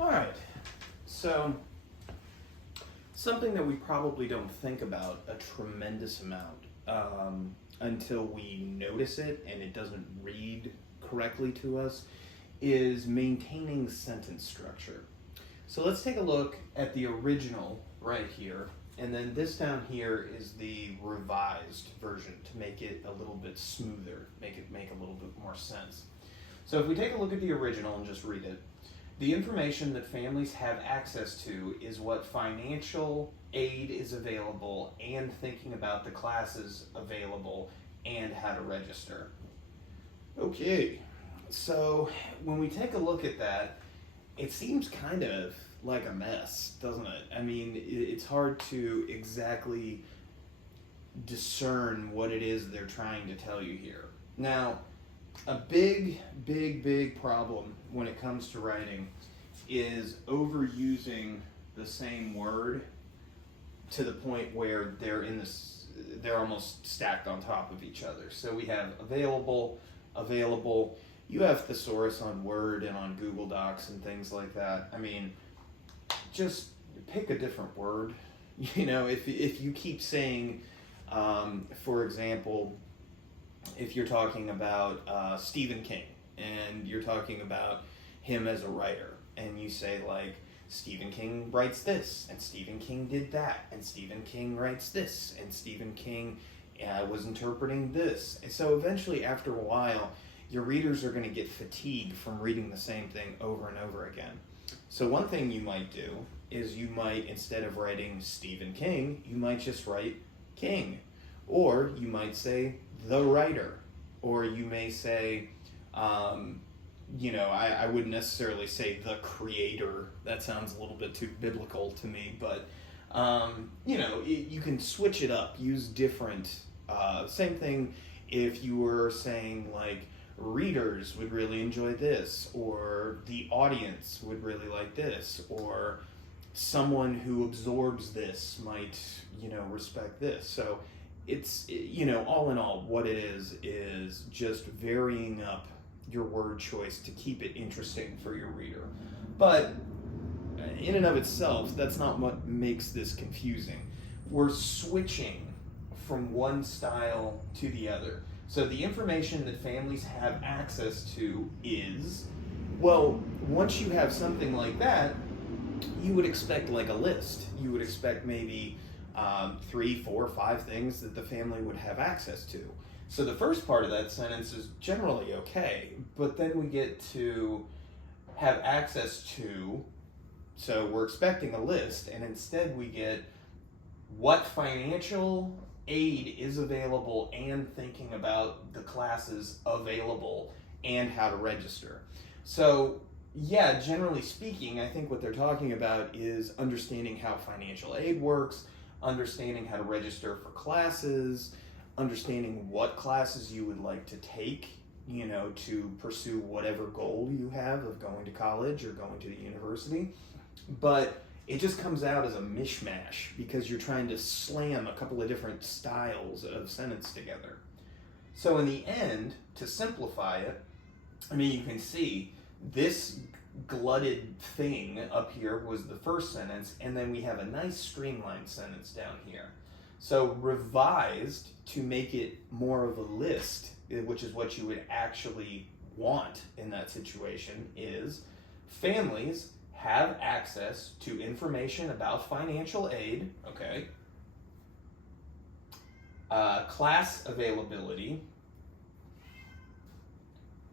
All right, so something that we probably don't think about a tremendous amount until we notice it and it doesn't read correctly to us is maintaining sentence structure. So let's take a look at the original right here, and then this down here is the revised version to make it a little bit smoother, make it make a little bit more sense. So if we take a look at the original and just read it, the information that families have access to is what financial aid is available and thinking about the classes available and how to register. Okay, so when we take a look at that, it seems kind of like a mess, doesn't it? I mean, it's hard to exactly discern what it is they're trying to tell you here. Now, a big problem when it comes to writing is overusing the same word to the point where they're almost stacked on top of each other. So we have available. You have thesaurus on Word and on Google Docs and things like that. I mean, just pick a different word. You know, if you keep saying, for example, if you're talking about Stephen King and you're talking about him as a writer, and you say like, Stephen King writes this, and Stephen King did that, and Stephen King writes this, and Stephen King was interpreting this. And so eventually, after a while, your readers are going to get fatigued from reading the same thing over and over again. So one thing you might do is you might, instead of writing Stephen King, you might just write King. Or you might say the writer. Or you may say, I wouldn't necessarily say the creator. That sounds a little bit too biblical to me. But, you can switch it up. Use different, same thing if you were saying like, readers would really enjoy this, or the audience would really like this, or someone who absorbs this might, respect this. So it's, all in all, what it is just varying up your word choice to keep it interesting for your reader. But in and of itself, that's not what makes this confusing. We're switching from one style to the other. So the information that families have access to is, well, once you have something like that, you would expect like a list. You would expect maybe 3, 4, 5 things that the family would have access to. So the first part of that sentence is generally okay, but then we get to have access to, so we're expecting a list, and instead we get what financial aid is available and thinking about the classes available and how to register. So yeah, generally speaking, I think what they're talking about is understanding how financial aid works, understanding how to register for classes, understanding what classes you would like to take, to pursue whatever goal you have of going to college or going to the university. But it just comes out as a mishmash because you're trying to slam a couple of different styles of sentence together. So in the end, to simplify it, you can see this glutted thing up here was the first sentence, and then we have a nice streamlined sentence down here. So revised to make it more of a list, which is what you would actually want in that situation, is families have access to information about financial aid, okay, class availability,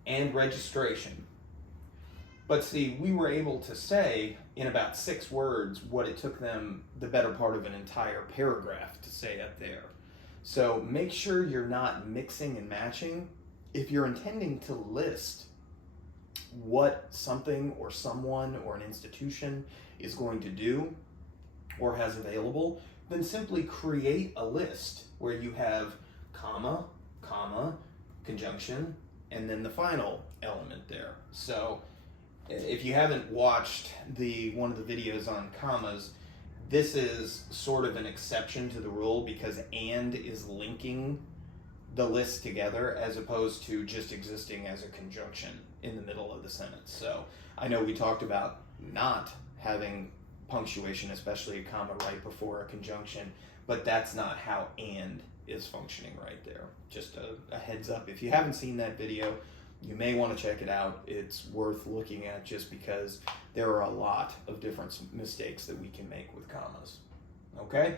and registration. But see, we were able to say in about 6 words what it took them the better part of an entire paragraph to say up there. So make sure you're not mixing and matching. If you're intending to list what something or someone or an institution is going to do or has available, then simply create a list where you have comma, conjunction, and then the final element there. So if you haven't watched one of the videos on commas, this is sort of an exception to the rule because and is linking the list together as opposed to just existing as a conjunction in the middle of the sentence. So I know we talked about not having punctuation, especially a comma right before a conjunction, but that's not how and is functioning right there. Just a heads up. If you haven't seen that video, you may want to check it out. It's worth looking at just because there are a lot of different mistakes that we can make with commas. Okay?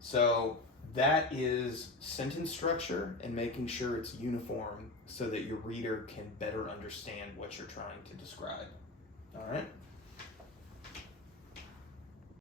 So that is sentence structure and making sure it's uniform so that your reader can better understand what you're trying to describe. All right?